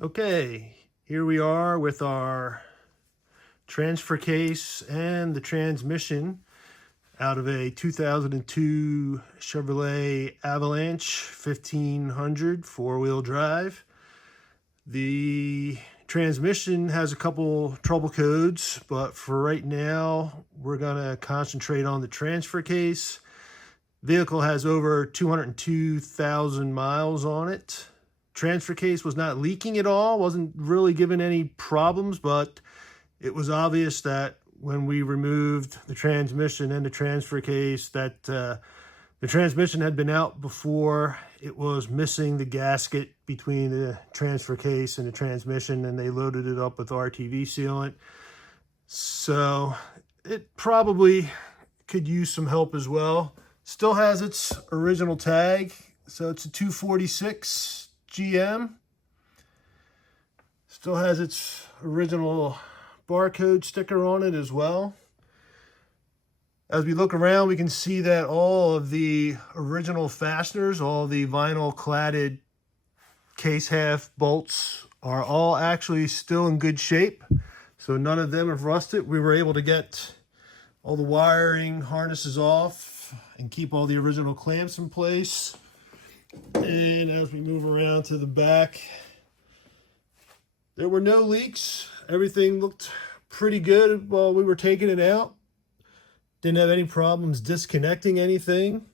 Okay, here we are with our transfer case and the transmission out of a 2002 Chevrolet Avalanche 1500 four-wheel drive. The transmission has a couple trouble codes, but for right now, we're gonna concentrate on the transfer case. Vehicle has over 202,000 miles on it. Transfer case was not leaking at all, wasn't really giving any problems, but it was obvious that when we removed the transmission and the transfer case that the transmission had been out before. It was missing the gasket between the transfer case and the transmission, and they loaded it up with RTV sealant. So it probably could use some help as well. Still has its original tag, so it's a 246 GM. Still has its original barcode sticker on it as well. As we look around, we can see that all of the original fasteners, all the vinyl cladded case half bolts are all actually still in good shape. So none of them have rusted. We were able to get all the wiring harnesses off and keep all the original clamps in place. And as we move around to the back, there were no leaks. Everything looked pretty good while we were taking it out. Didn't have any problems disconnecting anything.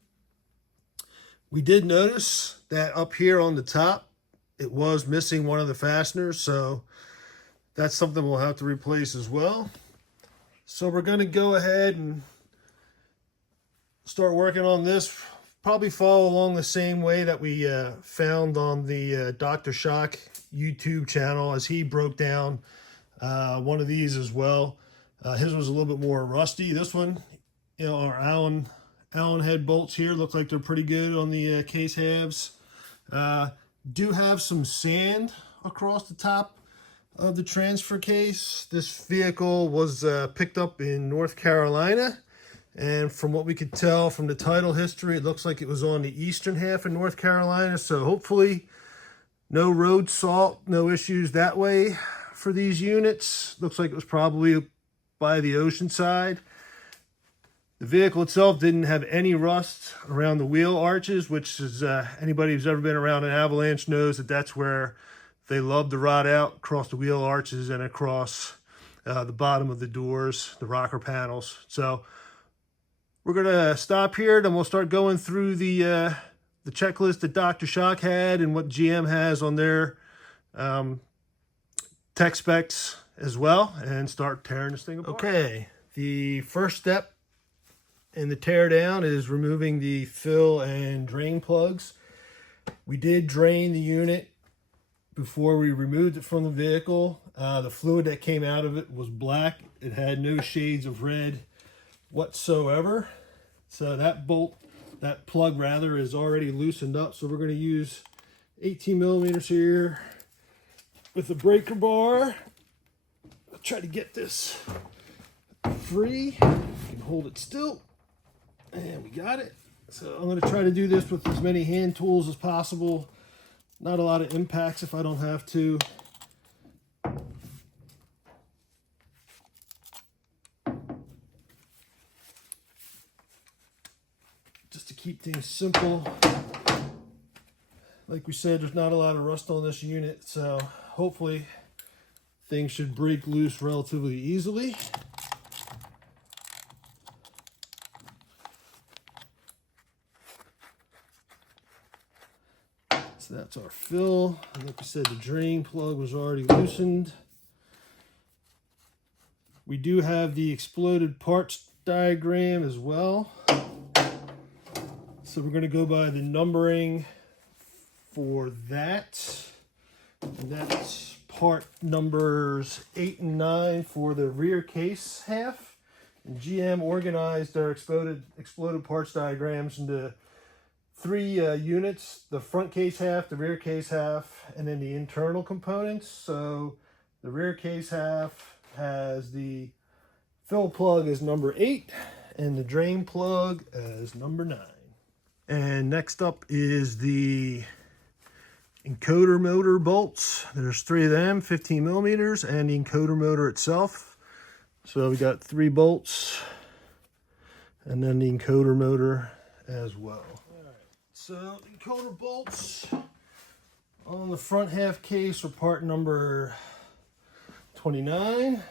We did notice that up here on the top, it was missing one of the fasteners, so that's something we'll have to replace as well. So we're going to go ahead and start working on this. Probably follow along the same way that we found on the Dr. Shock YouTube channel, as he broke down one of these as well. His was a little bit more rusty. This one, you know, our Allen head bolts here look like they're pretty good on the case halves. Do have some sand across the top of the transfer case. This vehicle was picked up in North Carolina, and from what we could tell from the title history, it looks like it was on the eastern half of North Carolina. So hopefully no road salt, no issues that way for these units. Looks like it was probably by the ocean side. The vehicle itself didn't have any rust around the wheel arches, which is anybody who's ever been around an Avalanche knows that that's where they love to rot out, across the wheel arches and across the bottom of the doors, the rocker panels. So we're going to stop here, then we'll start going through the checklist that Dr. Shock had and what GM has on their tech specs as well, and start tearing this thing apart. Okay, the first step in the tear down is removing the fill and drain plugs. We did drain the unit before we removed it from the vehicle. The fluid that came out of it was black. It had no shades of red whatsoever. So that plug rather, is already loosened up. So we're going to use 18 millimeters here with the breaker bar. I'll try to get this free. I can hold it still. And we got it. So I'm going to try to do this with as many hand tools as possible. Not a lot of impacts if I don't have to. Just to keep things simple. Like we said, there's not a lot of rust on this unit, so hopefully things should break loose relatively easily. So that's our fill. Like we said, the drain plug was already loosened. We do have the exploded parts diagram as well. So we're going to go by the numbering for that. And that's part numbers 8 and 9 for the rear case half. And GM organized our exploded parts diagrams into 3 units: the front case half, the rear case half, and then the internal components. So the rear case half has the fill plug as number 8 and the drain plug as number 9. And next up is the encoder motor bolts. There's 3 of them, 15 millimeters, and the encoder motor itself. So we got 3 bolts, and then the encoder motor as well. All right, so encoder bolts on the front half case are part number 29,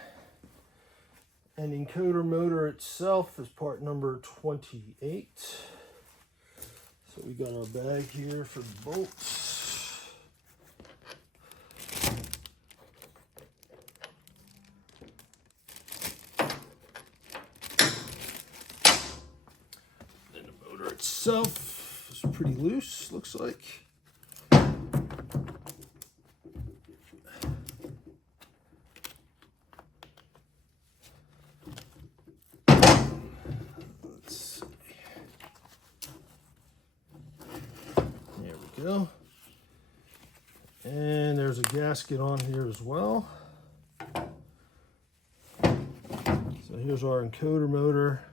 and the encoder motor itself is part number 28. So we got our bag here for the bolts. And the motor itself is pretty loose, looks like. Go. And there's a gasket on here as well. So here's our encoder motor.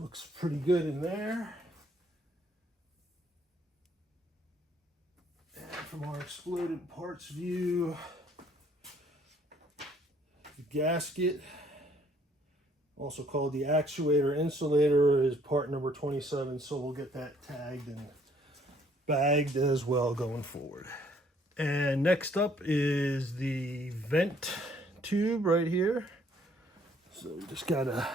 Looks pretty good in there. And from our exploded parts view, the gasket, also called the actuator insulator, is part number 27, so we'll get that tagged and bagged as well going forward. And next up is the vent tube right here. So we just gotta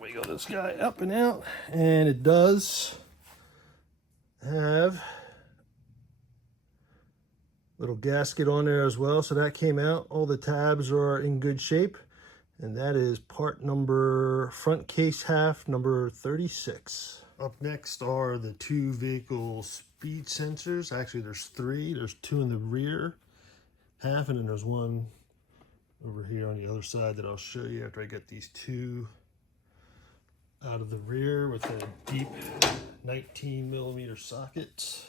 wiggle this guy up and out, and it does have little gasket on there as well, so that came out. All the tabs are in good shape, and that is part number, front case half number 36. Up next are the 2 vehicle speed sensors. Actually, there's 3. There's 2 in the rear half, and then there's 1 over here on the other side that I'll show you after I get these 2 out of the rear with a deep 19 millimeter socket.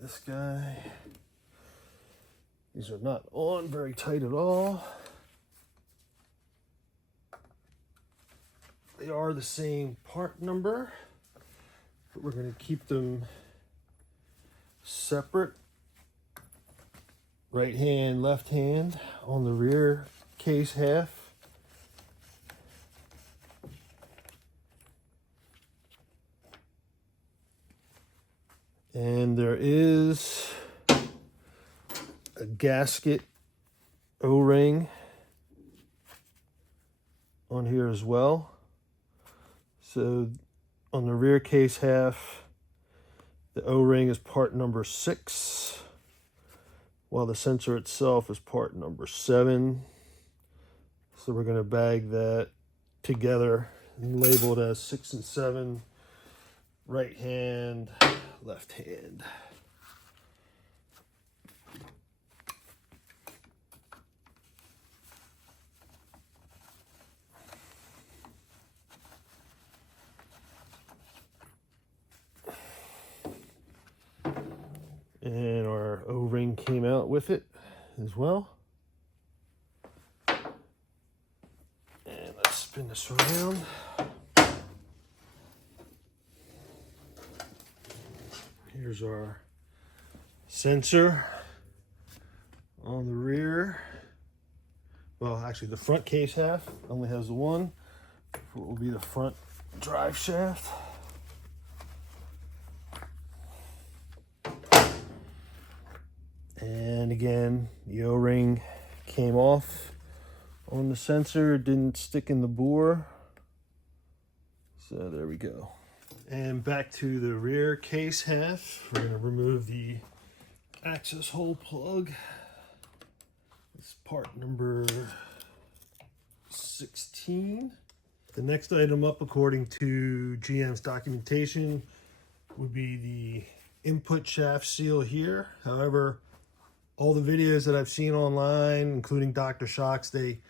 This guy, these are not on very tight at all. They are the same part number, but we're going to keep them separate. Right hand, left hand on the rear case half. And there is a gasket O-ring on here as well. So on the rear case half, the O-ring is part number 6, while the sensor itself is part number 7. So we're going to bag that together and label it as 6 and 7, right hand, left hand. And our O-ring came out with it as well. And let's spin this around. Here's our sensor on the rear. Well, actually the front case half only has the one. What will be the front drive shaft. And again, the O-ring came off on the sensor, didn't stick in the bore. So there we go. And back to the rear case half. We're going to remove the access hole plug. It's part number 16. The next item up, according to GM's documentation, would be the input shaft seal here. However, all the videos that I've seen online, including Dr. Shock's, they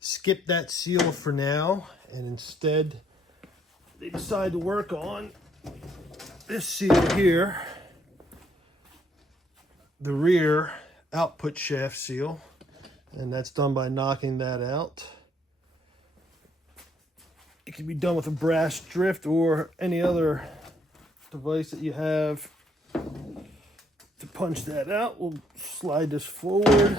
skip that seal for now, and instead they decide to work on this seal here, the rear output shaft seal, and that's done by knocking that out. It can be done with a brass drift or any other device that you have to punch that out. We'll slide this forward.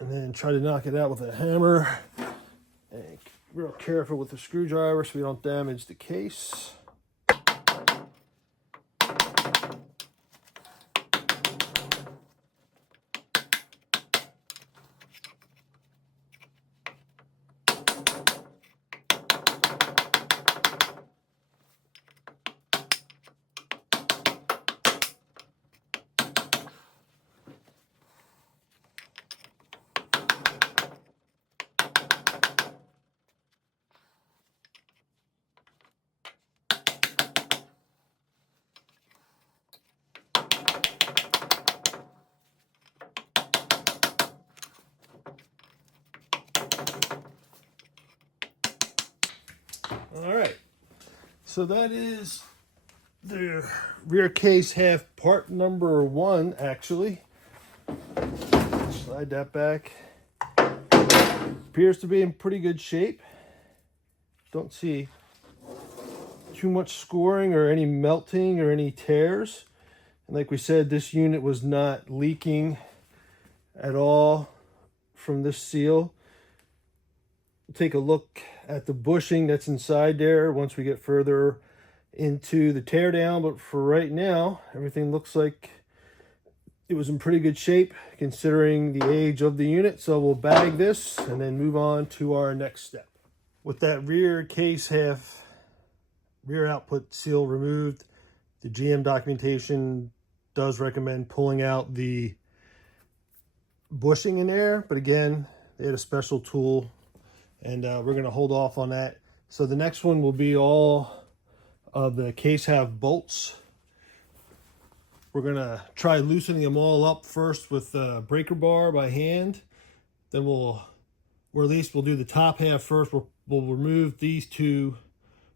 And then try to knock it out with a hammer. And real careful with the screwdriver so we don't damage the case. All right, so that is the rear case half part number 1, actually. Slide that back. Appears to be in pretty good shape. Don't see too much scoring or any melting or any tears. And like we said, this unit was not leaking at all from this seal. We'll take a look at the bushing that's inside there once we get further into the teardown, but for right now, everything looks like it was in pretty good shape considering the age of the unit. So we'll bag this and then move on to our next step. With that rear case half, rear output seal removed, the GM documentation does recommend pulling out the bushing in there, but again, they had a special tool, and we're going to hold off on that. So the next one will be all of the case half bolts. We're going to try loosening them all up first with a breaker bar by hand. Then or at least we'll do the top half first. We'll remove these two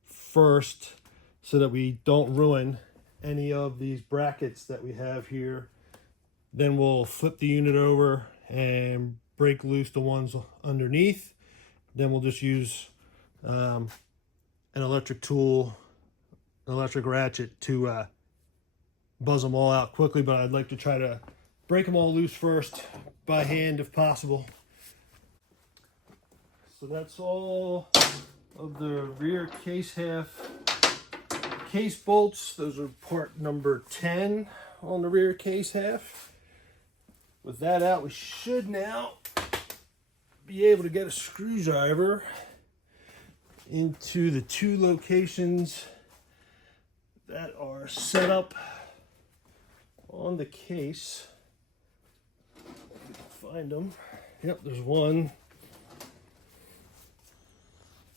first so that we don't ruin any of these brackets that we have here. Then we'll flip the unit over and break loose the ones underneath. Then we'll just use an electric tool, an electric ratchet to buzz them all out quickly, but I'd like to try to break them all loose first by hand if possible. So that's all of the rear case half case bolts. Those are part number 10 on the rear case half. With that out, we should now be able to get a screwdriver into the two locations that are set up on the case. Find them. Yep, there's one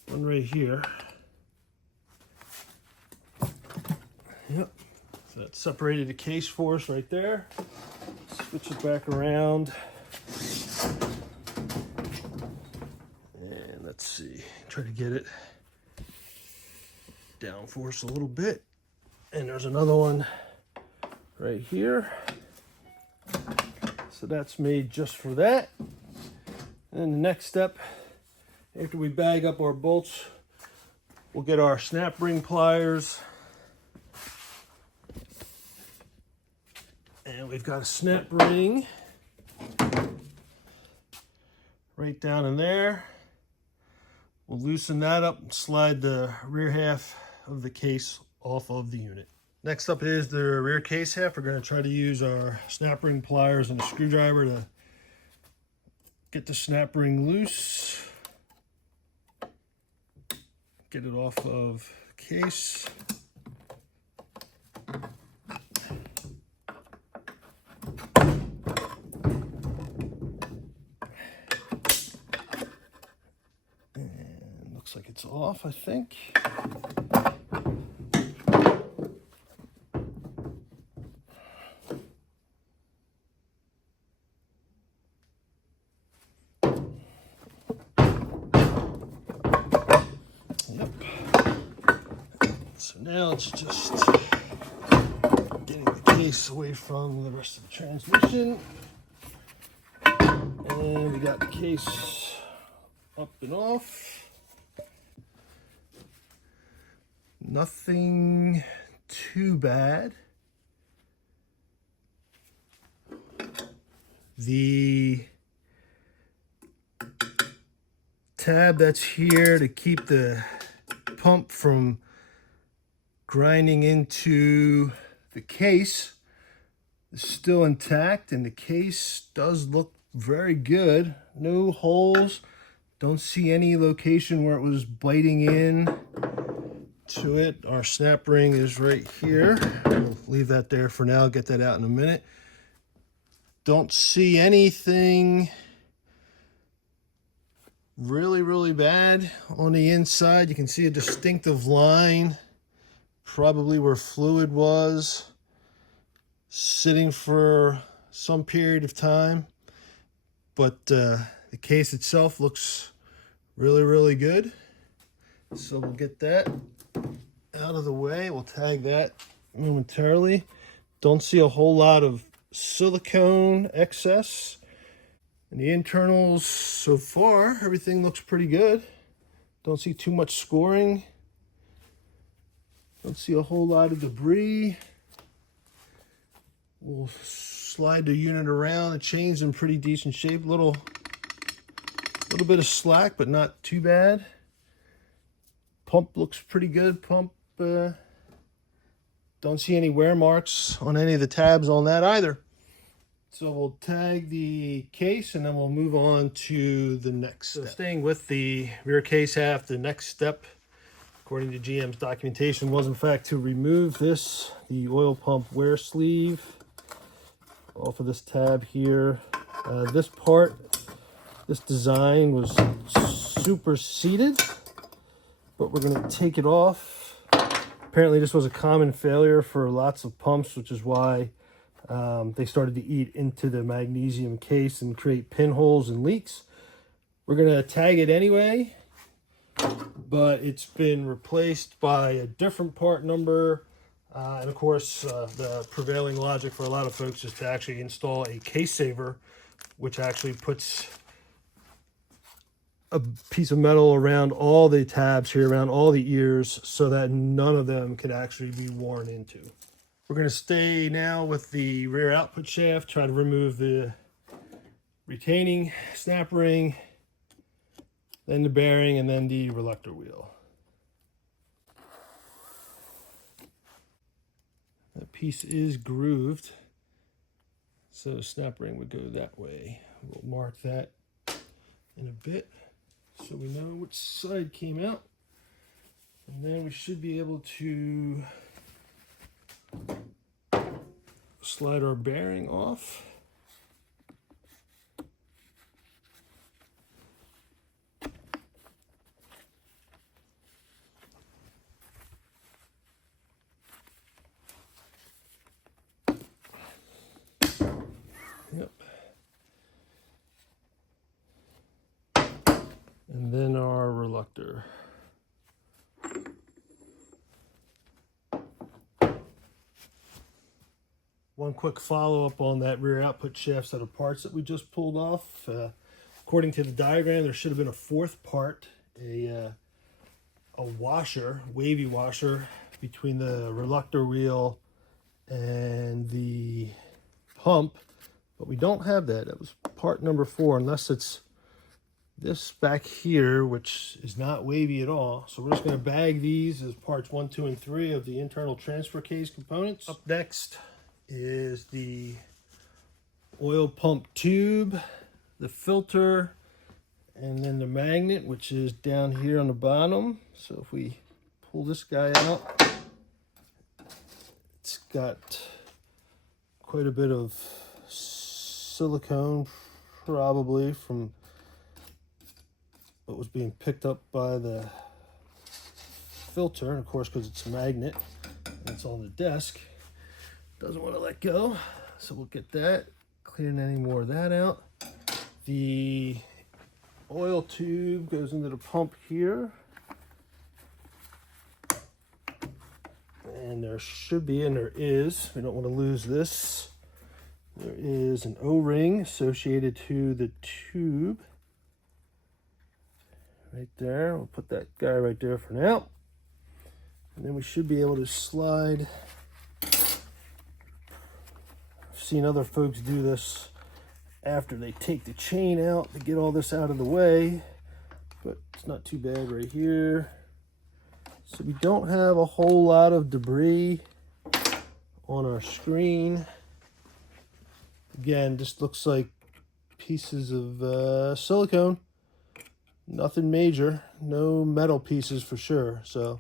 right here. Yep, so that separated the case for us right there. Switch it back around. And let's see, try to get it down for us a little bit. And there's another one right here. So that's made just for that. And the next step, after we bag up our bolts, we'll get our snap ring pliers. And we've got a snap ring right down in there. We'll loosen that up and slide the rear half of the case off of the unit. Next up is the rear case half. We're going to try to use our snap ring pliers and a screwdriver to get the snap ring loose. Get it off of the case. And looks like it's off, I think. now it's just getting the case away from the rest of the transmission. And we got the case up and off. Nothing too bad. The tab that's here to keep the pump from grinding into the case is still intact, and the case does look very good. No holes. Don't see any location where it was biting in to it. Our snap ring is right here. We'll leave that there for now. Get that out in a minute. Don't see anything really bad on the inside. You can see a distinctive line, probably where fluid was sitting for some period of time, but the case itself looks really good. So we'll get that out of the way. We'll tag that momentarily. Don't see a whole lot of silicone excess. And the internals, so far, everything looks pretty good. Don't see too much scoring. Don't see a whole lot of debris. We'll slide the unit around. The chain's in pretty decent shape. Little bit of slack, but not too bad. Pump looks pretty good. Pump, don't see any wear marks on any of the tabs on that either. So we'll tag the case and then we'll move on to the next step. So staying with the rear case half, the next step, according to GM's documentation, was in fact to remove this, the oil pump wear sleeve, off of this tab here. This part, this design was superseded, but we're going to take it off. Apparently this was a common failure for lots of pumps, which is why they started to eat into the magnesium case and create pinholes and leaks. We're going to tag it anyway, but it's been replaced by a different part number. And of course, the prevailing logic for a lot of folks is to actually install a case saver, which actually puts a piece of metal around all the tabs here, around all the ears, so that none of them could actually be worn into. We're going to stay now with the rear output shaft, try to remove the retaining snap ring, then the bearing, and then the reluctor wheel. That piece is grooved, so the snap ring would go that way. We'll mark that in a bit so we know which side came out. And then we should be able to slide our bearing off. Yep. And then our reluctor. One quick follow-up on that rear output shaft set of parts that we just pulled off. According to the diagram, there should have been a fourth part, a washer, wavy washer, between the reluctor wheel and the pump, but we don't have that. That was part number 4, unless it's this back here, which is not wavy at all. So we're just going to bag these as parts 1, 2, and 3 of the internal transfer case components. Up next is the oil pump tube, the filter, and then the magnet, which is down here on the bottom. So if we pull this guy out, it's got quite a bit of silicone, probably from what was being picked up by the filter, and of course, because it's a magnet and it's on the desk, doesn't want to let go. So we'll get that, clearing any more of that out. The oil tube goes into the pump here. And there should be, and there is, we don't want to lose this, there is an O-ring associated to the tube right there. We'll put that guy right there for now. And then we should be able to slide. I've seen other folks do this after they take the chain out to get all this out of the way, but it's not too bad right here. So we don't have a whole lot of debris on our screen. Again, just looks like pieces of silicone. Nothing major, no metal pieces for sure. So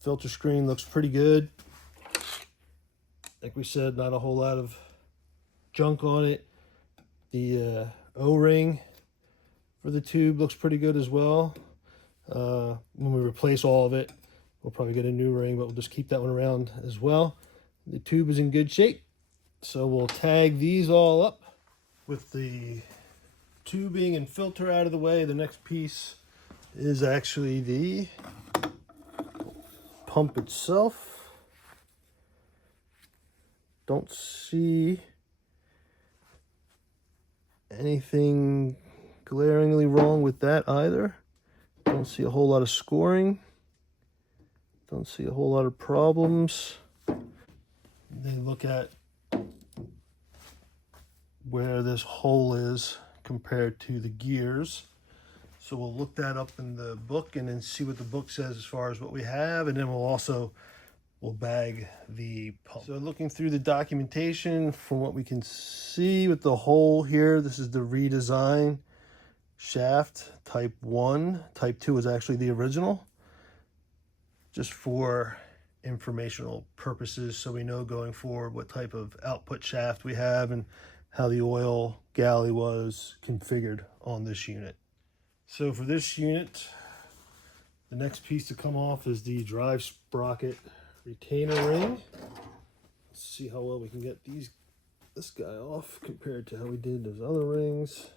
filter screen looks pretty good. Like we said, not a whole lot of junk on it. The O-ring for the tube looks pretty good as well. When we replace all of it, we'll probably get a new ring, but we'll just keep that one around as well. The tube is in good shape. So we'll tag these all up. With the tubing and filter out of the way, the next piece is actually the pump itself. Don't see anything glaringly wrong with that either. Don't see a whole lot of scoring. Don't see a whole lot of problems. Then look at where this hole is compared to the gears. So we'll look that up in the book and then see what the book says as far as what we have, and then we'll bag the pump. So looking through the documentation, from what we can see with the hole here, this is the redesign shaft type 1. Type 2 is actually the original, just for informational purposes, so we know going forward what type of output shaft we have and how the oil galley was configured on this unit. So for this unit, the next piece to come off is the drive sprocket retainer ring. Let's see how well we can get this guy off compared to how we did those other rings.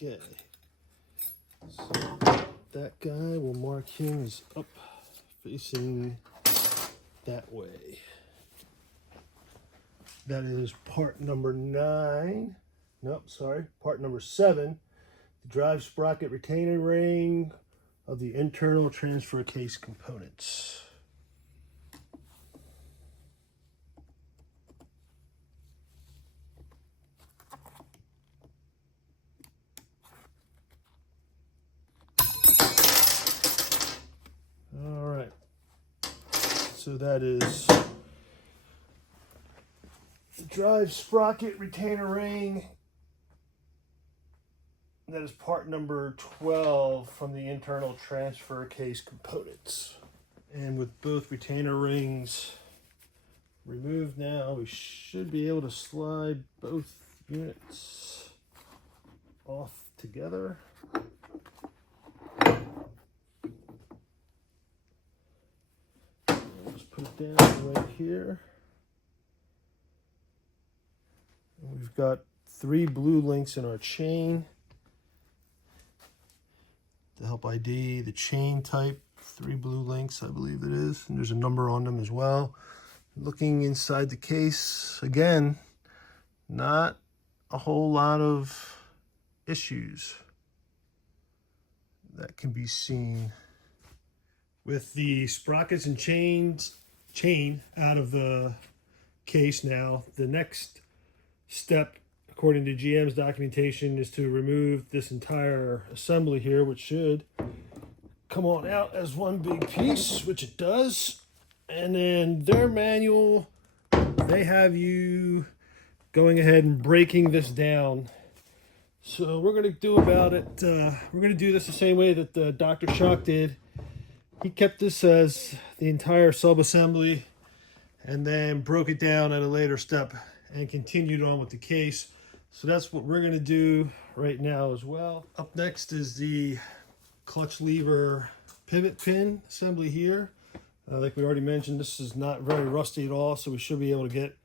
Okay, so that guy, will mark him as up facing that way. That is part number 9. Nope, sorry, part number 7. The drive sprocket retainer ring of the internal transfer case components. All right, so that is the drive sprocket retainer ring. That is part number 12 from the internal transfer case components. And with both retainer rings removed now, we should be able to slide both units off together. We'll just put it down right here. And we've got 3 blue links in our chain to help ID the chain type. 3 blue links, I believe it is, and there's a number on them as well. Looking inside the case, again, not a whole lot of issues that can be seen. With the sprockets and chain out of the case now, the next step, according to GM's documentation, is to remove this entire assembly here, which should come on out as one big piece, which it does. And then their manual, they have you going ahead and breaking this down. So we're going to do about it, we're going to do this the same way that Dr. Shock did. He kept this as the entire sub-assembly and then broke it down at a later step and continued on with the case. So that's what we're going to do right now as well. Up next is the clutch lever pivot pin assembly here. Like we already mentioned, this is not very rusty at all, so we should be able to get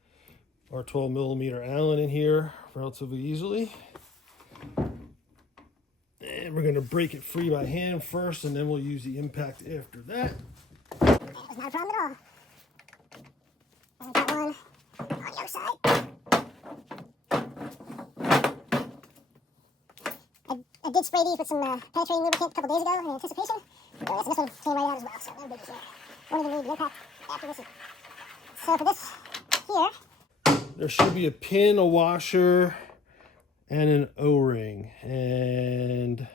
our 12mm Allen in here relatively easily. And And we're going to break it free by hand first, and then we'll use the impact after that. That was not a problem at all. And got one on the other side. I did spray these with some penetrating lubricant a couple days ago in anticipation. So this one came right out as well, so no biggies there. Won't even need the impact after this. So for this here, there should be a pin, a washer, and an O-ring. And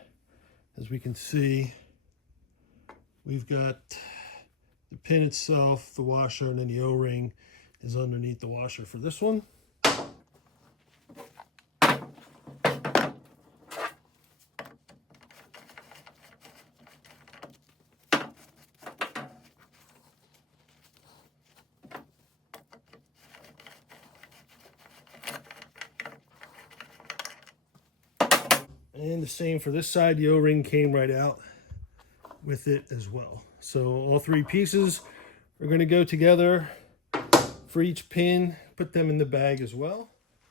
as we can see, we've got the pin itself, the washer, and then the O-ring is underneath the washer for this one. And the same for this side, the O-ring came right out with it as well. So all three pieces are going to go together for each pin, put them in the bag as well.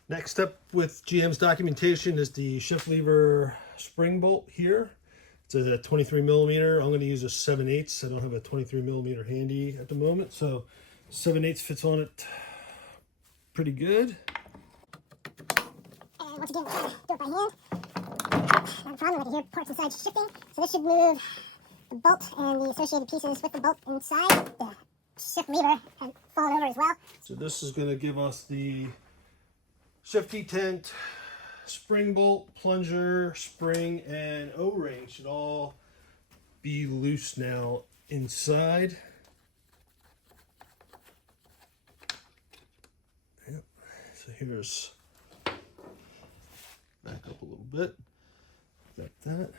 Next step with GM's documentation is the shift lever spring bolt here. It's a 23 millimeter. I'm going to use a 7/8. I don't have a 23 millimeter handy at the moment, so 7/8 fits on it pretty good. and once again, do it by hand. Not a problem, I can hear parts inside shifting. So this should move the bolt and the associated pieces with the bolt inside. The shift lever had fallen over as well. So this is going to give us the shift detent, spring bolt, plunger, spring, and O-ring should all be loose now inside. Yep. So here's, back up a little bit, like that.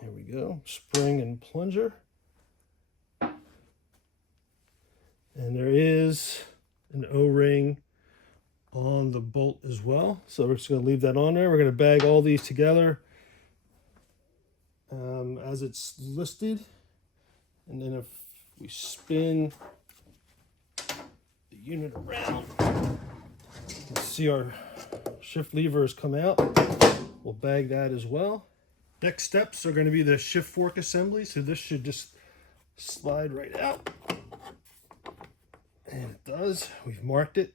Here we go, spring and plunger. And there is an O-ring on the bolt as well. So we're just going to leave that on there. We're going to bag all these together as it's listed. And then if we spin the unit around, you can see our shift levers come out. We'll bag that as well. Next steps are going to be the shift fork assembly. So this should just slide right out. And it does. We've marked it,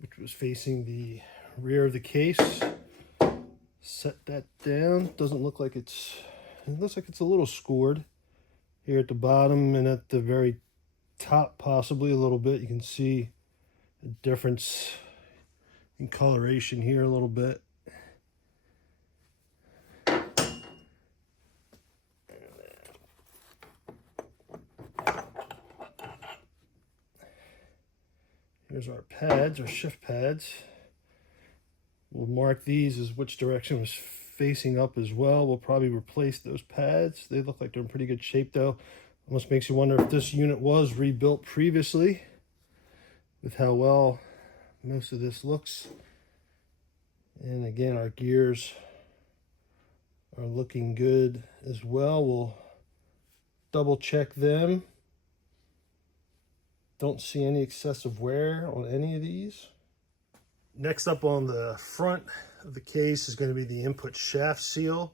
which was facing the rear of the case. Set that down. Doesn't look like it looks like it's a little scored here at the bottom and at the very top, possibly a little bit. You can see a difference in coloration here a little bit. Here's our pads, our shift pads. We'll mark these as which direction was facing up as well. We'll probably replace those pads. They look like they're in pretty good shape though. Almost makes you wonder if this unit was rebuilt previously with how well most of this looks. And again, our gears are looking good as well. We'll double check them. Don't see any excessive wear on any of these. Next up on the front of the case is going to be the input shaft seal.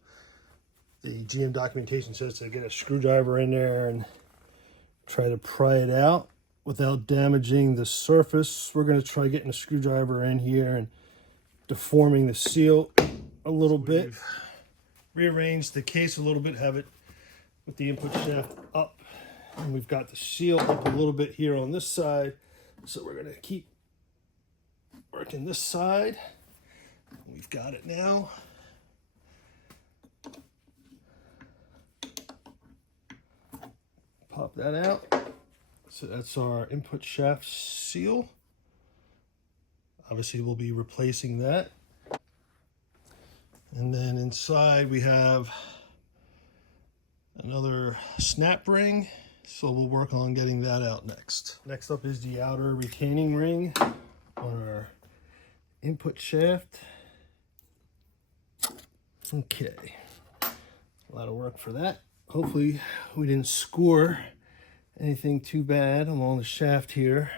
The GM documentation says to get a screwdriver in there and try to pry it out without damaging the surface. We're going to try getting a screwdriver in here and deforming the seal a little bit. Rearrange the case a little bit, have it with the input shaft up. And we've got the seal up a little bit here on this side. So we're going to keep working this side. We've got it now. Pop that out. So that's our input shaft seal. Obviously we'll be replacing that. And then inside we have another snap ring. So we'll work on getting that out next. Next up is the outer retaining ring on our input shaft. Okay, a lot of work for that. Hopefully we didn't score anything too bad along the shaft here.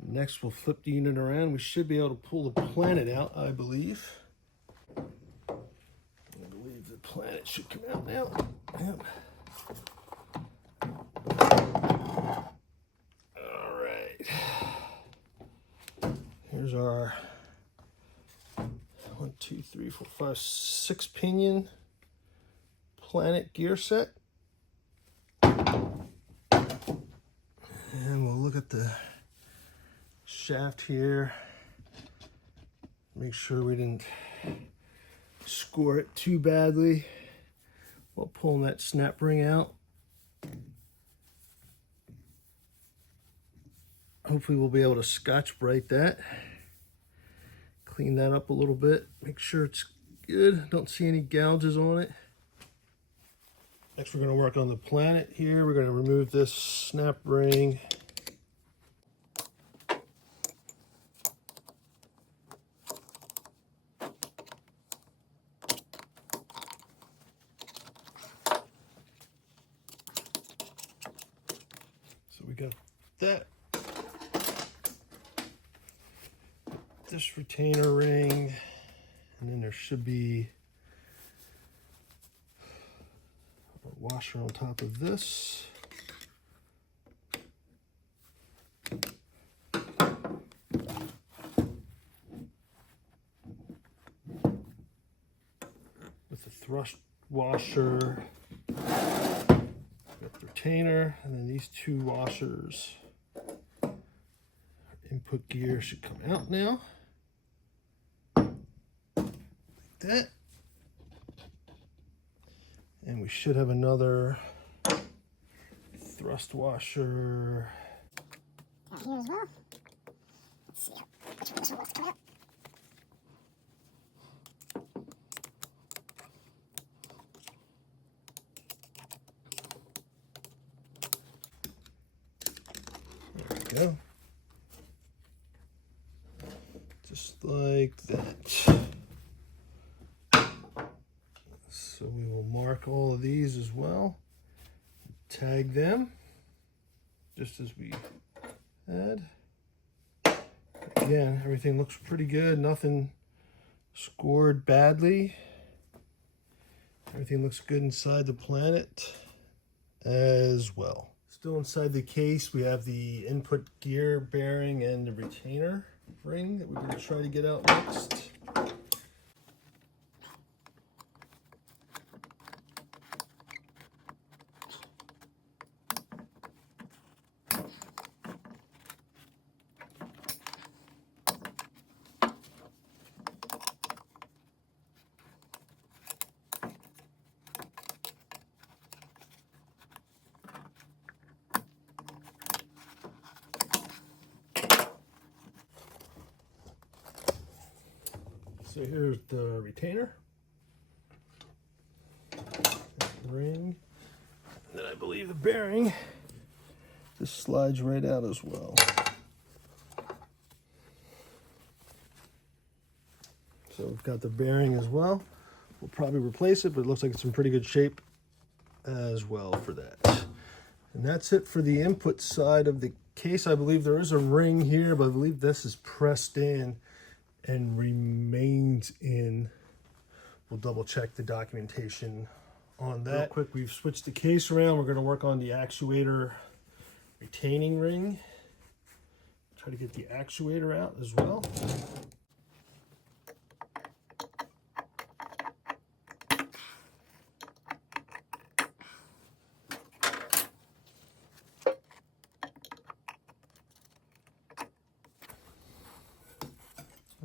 Next, we'll flip the unit around. We should be able to pull the planet out, I believe. I believe the planet should come out now. Yep. All right. Here's our 1, 2, 3, 4, 5, 6 pinion planet gear set. And we'll look at the shaft here. Make sure we didn't score it too badly while pulling that snap ring out. Hopefully we'll be able to Scotch Brite that. Clean that up a little bit. Make sure it's good. Don't see any gouges on it. Next we're going to work on the planet here. We're going to remove this snap ring. So we got that. This retainer ring, and then there should be a washer on top of this. With the thrust washer, got the retainer, and then these 2 washers. Input gear should come out now. That, and we should have another thrust washer out here as well. Let's see which one this one wants to come out. There we go. Just like that. So we will mark all of these as well, tag them, just as we had. Again, everything looks pretty good, nothing scored badly. Everything looks good inside the planet as well. Still inside the case, we have the input gear bearing and the retainer ring that we're going to try to get out next. So here's the retainer, ring, and then I believe the bearing. This slides right out as well. So we've got the bearing as well. We'll probably replace it, but it looks like it's in pretty good shape as well for that. And that's it for the input side of the case. I believe there is a ring here, but I believe this is pressed in and remains in. We'll double check the documentation on that. Real quick, we've switched the case around. We're going to work on the actuator retaining ring. Try to get the actuator out as well.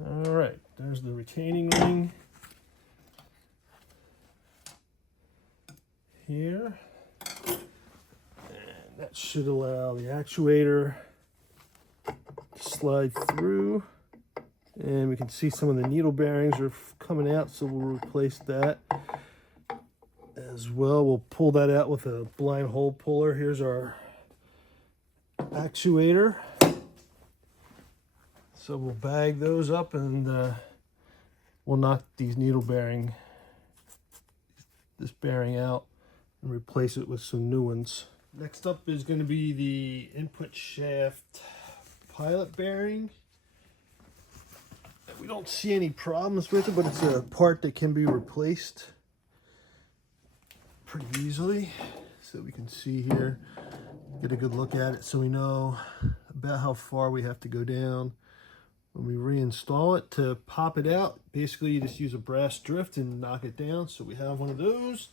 All right, there's the retaining ring here, and that should allow the actuator to slide through, and we can see some of the needle bearings are coming out, so we'll replace that as well. We'll pull that out with a blind hole puller. Here's our actuator. So we'll bag those up, and we'll knock these this bearing out and replace it with some new ones. Next up is going to be the input shaft pilot bearing. We don't see any problems with it, but it's a part that can be replaced pretty easily. So we can see here, get a good look at it so we know about how far we have to go down when we reinstall it. To pop it out, basically you just use a brass drift and knock it down. So we have one of those.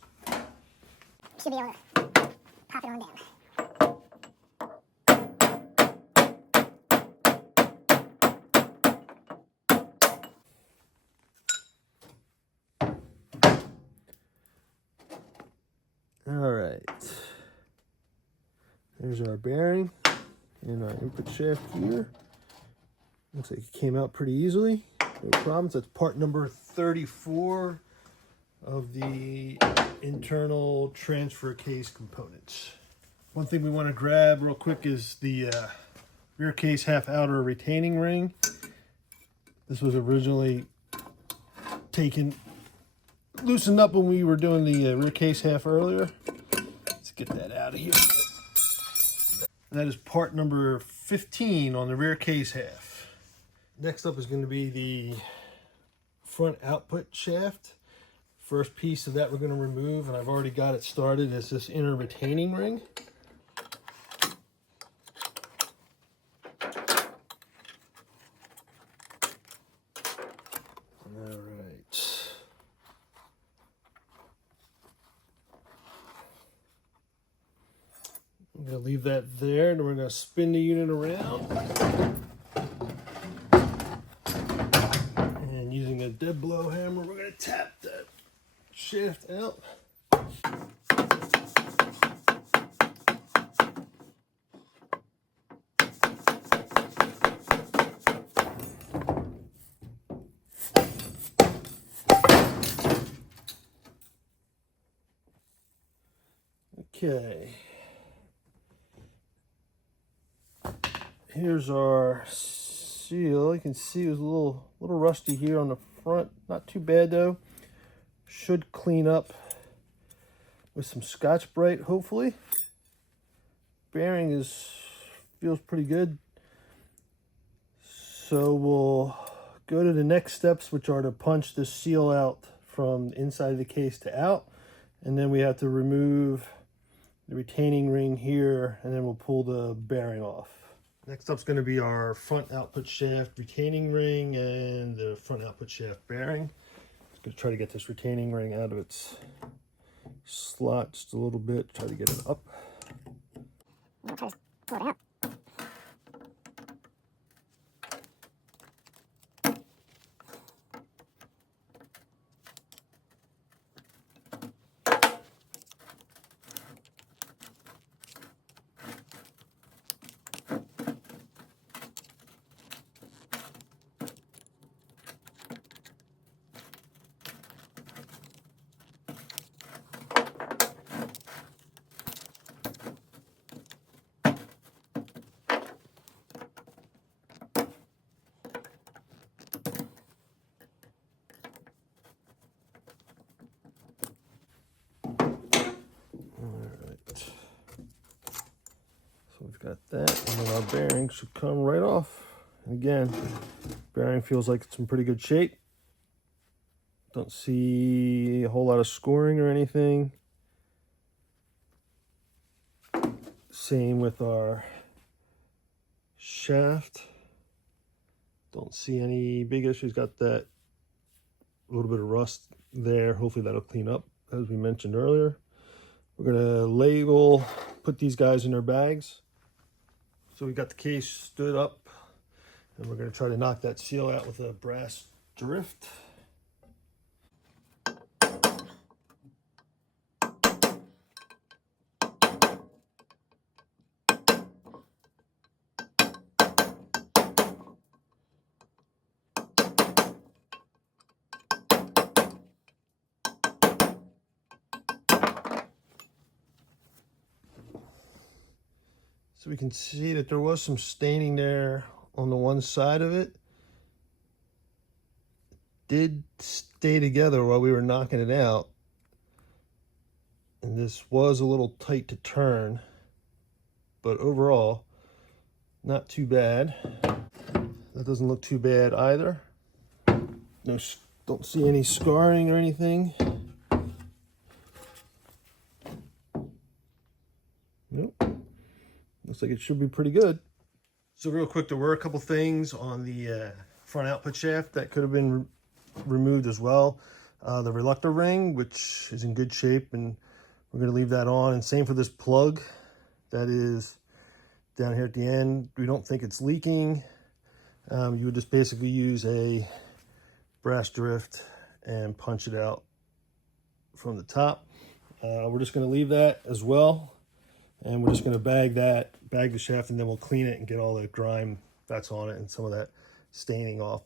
Should be able to pop it on down. All right, there's our bearing and our input shaft here. Looks like it came out pretty easily, no problems. That's part number 34 of the internal transfer case components. One thing we want to grab real quick is the rear case half outer retaining ring. This was originally loosened up when we were doing the rear case half earlier. Let's get that out of here. That is part number 15 on the rear case half. Next up is going to be the front output shaft. First piece of that we're going to remove, and I've already got it started, is this inner retaining ring. All right. I'm going to leave that there, and we're going to spin the unit around. And using a dead blow hammer, we're going to tap that shaft out. Okay. Here's our seal. You can see it was a little rusty here on the front. Not too bad though. Should clean up with some Scotch-Brite, hopefully. Bearing feels pretty good. So we'll go to the next steps, which are to punch the seal out from inside the case to out, and then we have to remove the retaining ring here, and then we'll pull the bearing off. Next up is going to be our front output shaft retaining ring and the front output shaft bearing. Just going to try to get this retaining ring out of its slot just a little bit, try to get it up. I'll try to pull it out. We've got that, and then our bearing should come right off. And again, bearing feels like it's in pretty good shape. Don't see a whole lot of scoring or anything. Same with our shaft. Don't see any big issues. Got that little bit of rust there. Hopefully that'll clean up, as we mentioned earlier. We're gonna label, put these guys in their bags. So we got the case stood up, and we're going to try to knock that seal out with a brass drift. So we can see that there was some staining there on the one side of it. Did stay together while we were knocking it out. And this was a little tight to turn. but overall, not too bad. That doesn't look too bad either. No, don't see any scarring or anything. Nope. Looks like it should be pretty good. So real quick, there were a couple things on the front output shaft that could have been removed as well. The reluctor ring, which is in good shape, and we're going to leave that on. And same for this plug that is down here at the end. We don't think it's leaking. You would just basically use a brass drift and punch it out from the top. We're just going to leave that as well, and we're just going to bag the shaft, and then we'll clean it and get all the grime that's on it and some of that staining off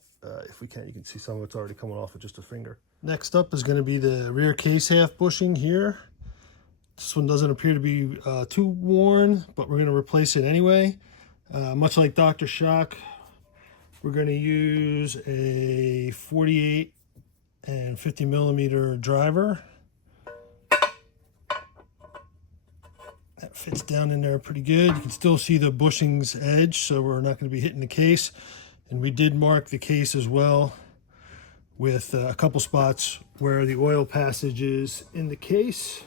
if we can. You can see some of it's already coming off with just a finger. Next up is going to be the rear case half bushing here. This one doesn't appear to be too worn, but we're going to replace it anyway. Much like Dr. Shock, we're going to use a 48 and 50 millimeter driver. That fits down in there pretty good. You can still see the bushing's edge, so we're not going to be hitting the case. And we did mark the case as well with a couple spots where the oil passage is in the case.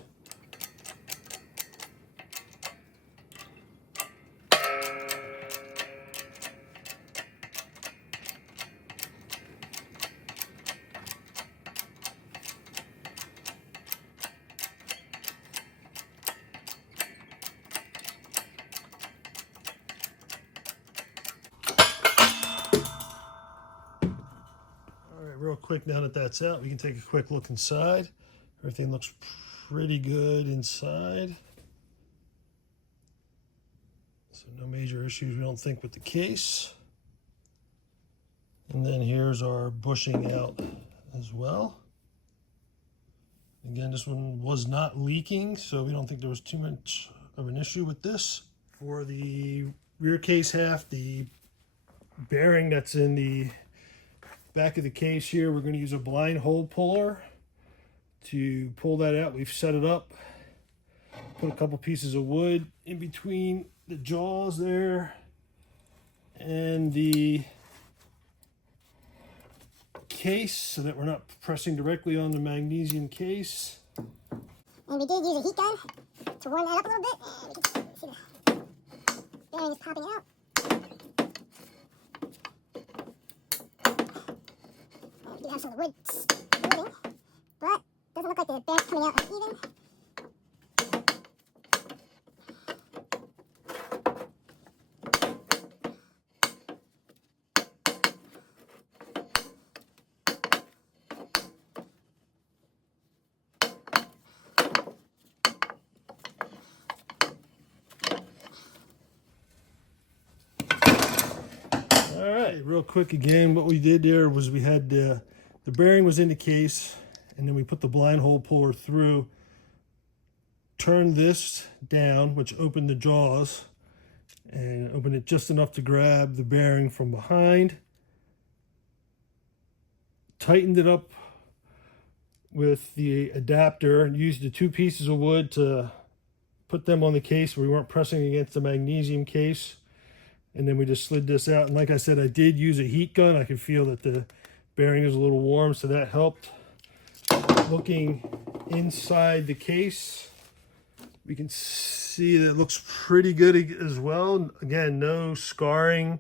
Real quick, now that that's out, we can take a quick look inside. Everything looks pretty good inside. So no major issues, we don't think, with the case. And then here's our bushing out as well. Again, this one was not leaking, so we don't think there was too much of an issue with this. For the rear case half, the bearing that's in the back of the case here, we're going to use a blind hole puller to pull that out. We've set it up, put a couple pieces of wood in between the jaws there and the case so that we're not pressing directly on the magnesium case. And we did use a heat gun to warm that up a little bit. And we can see the bearings popping out. We have some of the wood moving, but doesn't look like the bearings coming out even. All right, real quick again, what we did there was we had the bearing was in the case, and then we put the blind hole puller through, turned this down, which opened the jaws, and opened it just enough to grab the bearing from behind, tightened it up with the adapter, and used the two pieces of wood to put them on the case. We weren't pressing against the magnesium case. And then we just slid this out. And like I said, I did use a heat gun. I could feel that the bearing is a little warm, so that helped. Looking inside the case, we can see that it looks pretty good as well. Again, no scarring.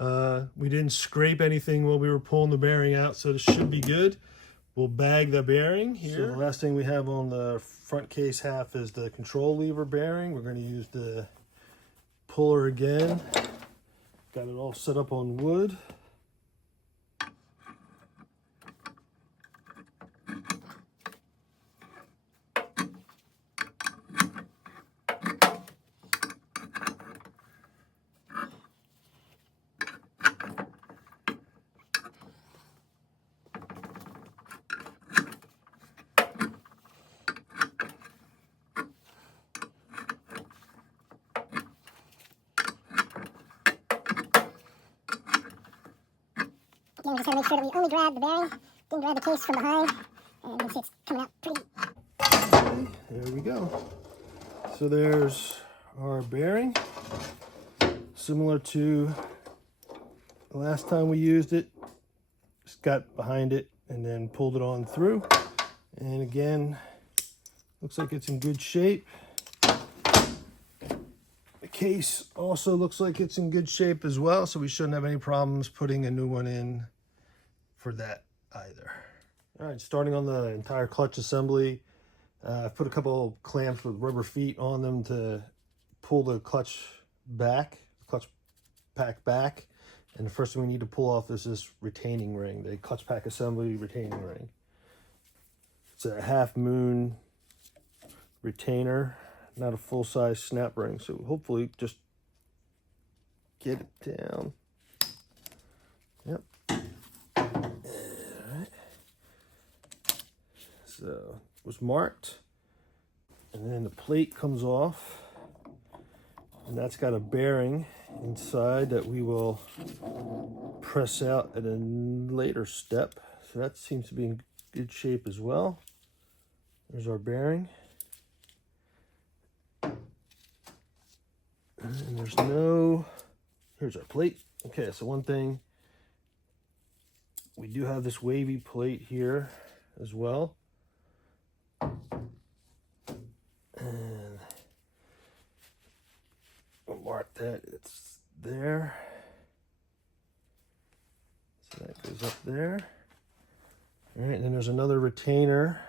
We didn't scrape anything while we were pulling the bearing out, so this should be good. We'll bag the bearing here. So the last thing we have on the front case half is the control lever bearing. We're going to use the puller again. Got it all set up on wood. Again, we just had to make sure that we only grab the bearing, didn't grab the case from behind, and you can see it's coming out pretty. There we go. So there's our bearing. Similar to the last time we used it. Just got behind it and then pulled it on through. And again, looks like it's in good shape. The case also looks like it's in good shape as well, so we shouldn't have any problems putting a new one in for that either. All right, starting on the entire clutch assembly, I've put a couple clamps with rubber feet on them to pull the clutch pack back. And the first thing we need to pull off is this retaining ring, the clutch pack assembly retaining ring. It's a half moon retainer, not a full-size snap ring, so hopefully just get it down. Yep. All right. So it was marked, and then the plate comes off, and that's got a bearing inside that we will press out at a later step. So that seems to be in good shape as well. There's our bearing. And here's our plate. Okay, so one thing, we do have this wavy plate here as well. And we'll mark that it's there. So that goes up there. All right, and then there's another retainer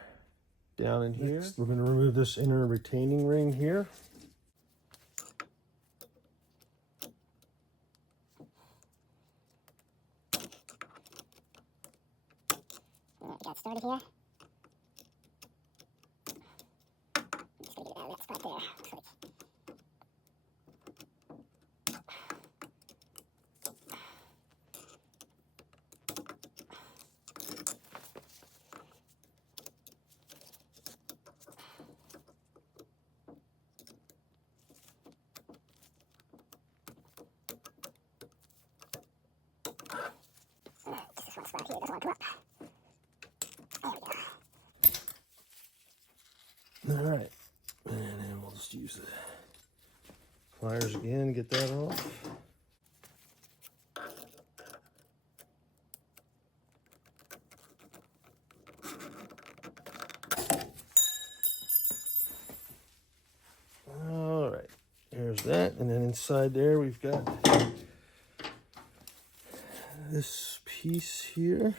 down in here. Next, we're going to remove this inner retaining ring here. All right, got started here. Just gonna get it out of that spot there. Looks like. Just this one spot here, doesn't want to come up. There we go. All right, and then we'll just use the pliers again to get that off. All right, there's that, and then inside there we've got this piece here.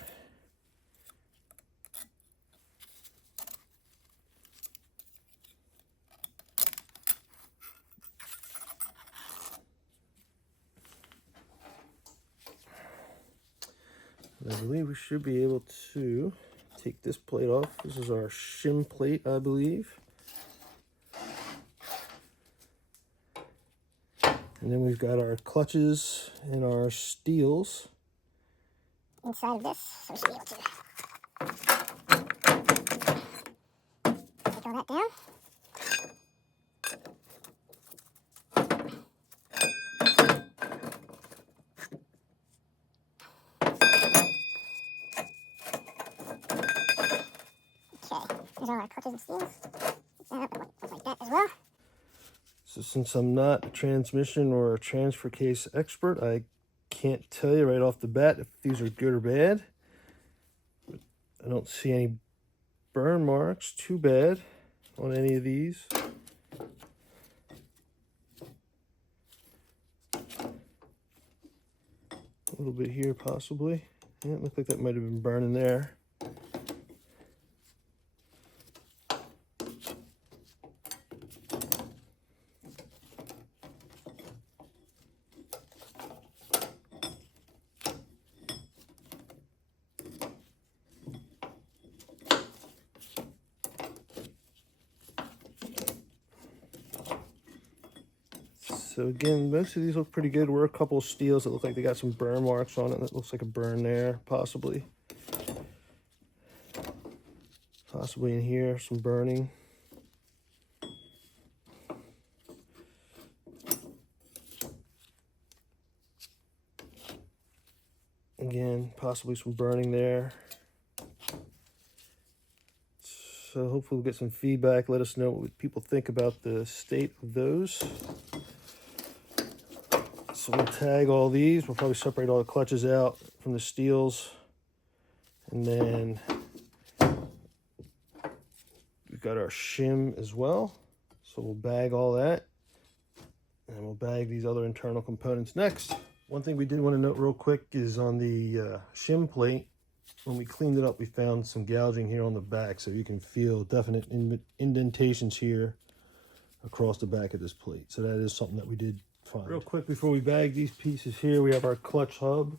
I believe we should be able to take this plate off. This is our shim plate, I believe. And then we've got our clutches and our steels Inside of this, so we should be able to take all that down. Okay, there's all our clutches and steels. That up like that as well. So since I'm not a transmission or a transfer case expert, I can't tell you right off the bat if these are good or bad. I don't see any burn marks, too bad, on any of these. A little bit here possibly. Yeah, it looked like that might have been burning there. So again, most of these look pretty good. We're a couple of steels that look like they got some burn marks on it. That looks like a burn there, possibly. Possibly in here, some burning. Again, possibly some burning there. So hopefully we'll get some feedback. Let us know what people think about the state of those. So we'll tag all these. We'll probably separate all the clutches out from the steels. And then we've got our shim as well. So we'll bag all that. And we'll bag these other internal components next. One thing we did want to note real quick is on the shim plate. When we cleaned it up, we found some gouging here on the back. So you can feel definite indentations here across the back of this plate. So that is something that we did find. Real quick before we bag these pieces here, we have our clutch hub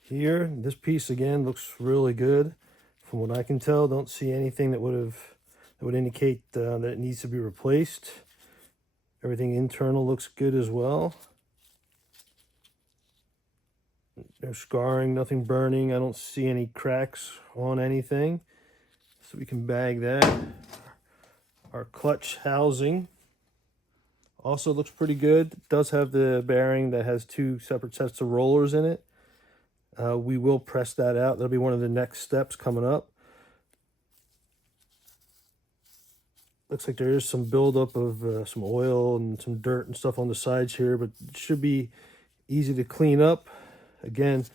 here. This piece again looks really good. From what I can tell, don't see anything that would indicate that it needs to be replaced. Everything internal looks good as well. No scarring, nothing burning. I don't see any cracks on anything. So we can bag that. Our clutch housing also looks pretty good. It does have the bearing that has two separate sets of rollers in it. We will press that out. That'll be one of the next steps coming up. Looks like there is some buildup of some oil and some dirt and stuff on the sides here, but it should be easy to clean up. Again,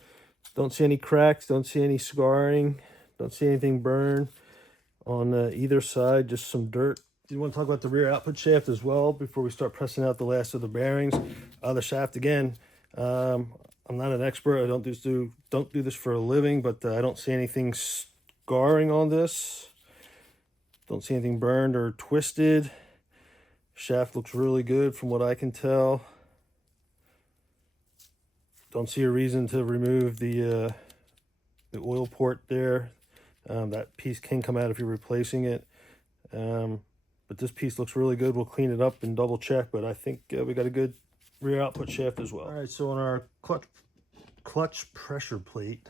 don't see any cracks, don't see any scarring, don't see anything burn on either side, just some dirt. Do want to talk about the rear output shaft as well before we start pressing out the last of the bearings? The shaft, again, I'm not an expert. I don't do this for a living, but I don't see anything scarring on this. Don't see anything burned or twisted. Shaft looks really good from what I can tell. Don't see a reason to remove the oil port there. That piece can come out if you're replacing it. But this piece looks really good. We'll clean it up and double check, but I think we got a good rear output shaft as well. All right, so on our clutch pressure plate,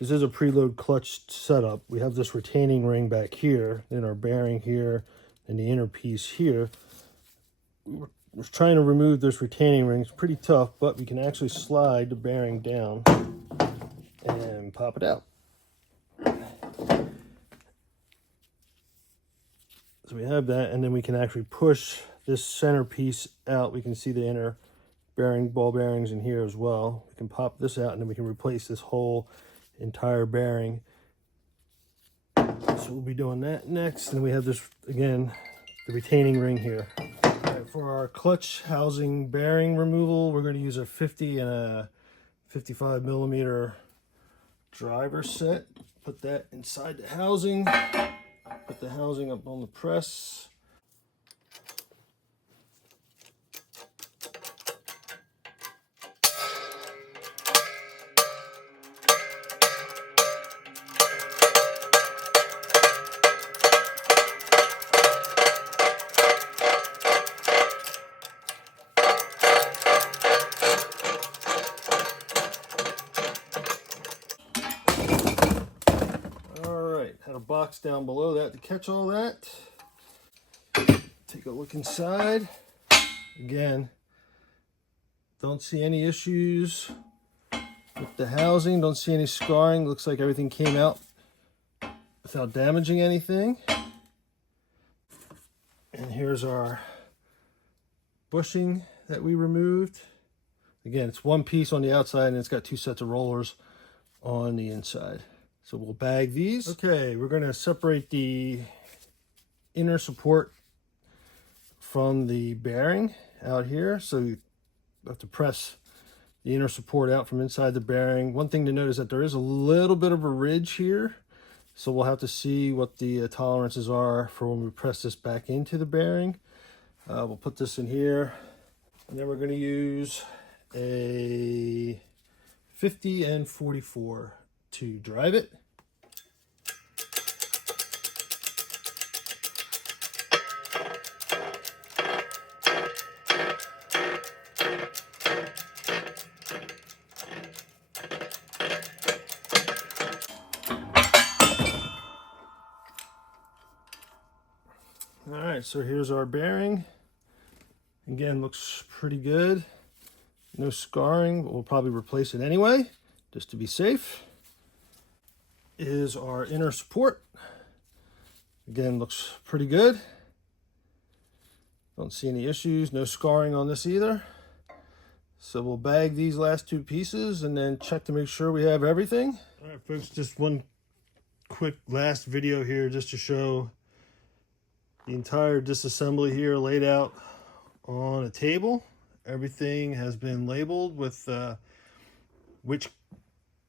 this is a preload clutch setup. We have this retaining ring back here, then our bearing here, and the inner piece here. We're trying to remove this retaining ring. It's pretty tough, but we can actually slide the bearing down and pop it out. So we have that, and then we can actually push this center piece out. We can see the inner bearing, ball bearings in here as well. We can pop this out, and then we can replace this whole entire bearing. So we'll be doing that next. And we have this, again, the retaining ring here. All right, for our clutch housing bearing removal, we're going to use a 50 and a 55 millimeter driver set. Put that inside the housing. Put the housing up on the press. Had a box down below that to catch all that. Take a look inside. Again, don't see any issues with the housing. Don't see any scarring. Looks like everything came out without damaging anything. And here's our bushing that we removed. Again, it's one piece on the outside and it's got two sets of rollers on the inside. So we'll bag these. Okay, we're going to separate the inner support from the bearing out here. So you have to press the inner support out from inside the bearing. One thing to note is that there is a little bit of a ridge here. So we'll have to see what the tolerances are for when we press this back into the bearing. We'll put this in here. And then we're going to use a 50 and 44 to drive it. All right, so here's our bearing. Again, looks pretty good. No scarring, but we'll probably replace it anyway, just to be safe. Is our inner support. Again, looks pretty good. Don't see any issues, no scarring on this either. So we'll bag these last two pieces and then check to make sure we have everything. All right, folks, just one quick last video here just to show the entire disassembly here laid out on a table. Everything has been labeled with which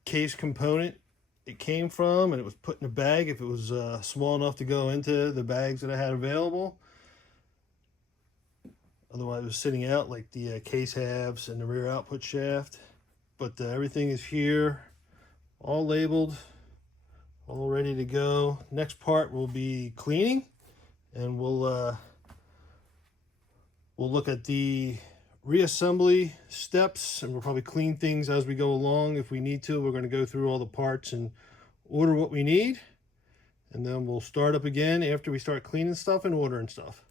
case component it came from, and it was put in a bag if it was small enough to go into the bags that I had available. Otherwise it was sitting out like the case halves and the rear output shaft. But everything is here, all labeled, all ready to go. Next part will be cleaning, and we'll look at the reassembly steps, and we'll probably clean things as we go along if we need to. We're going to go through all the parts and order what we need, and then we'll start up again after we start cleaning stuff and ordering stuff.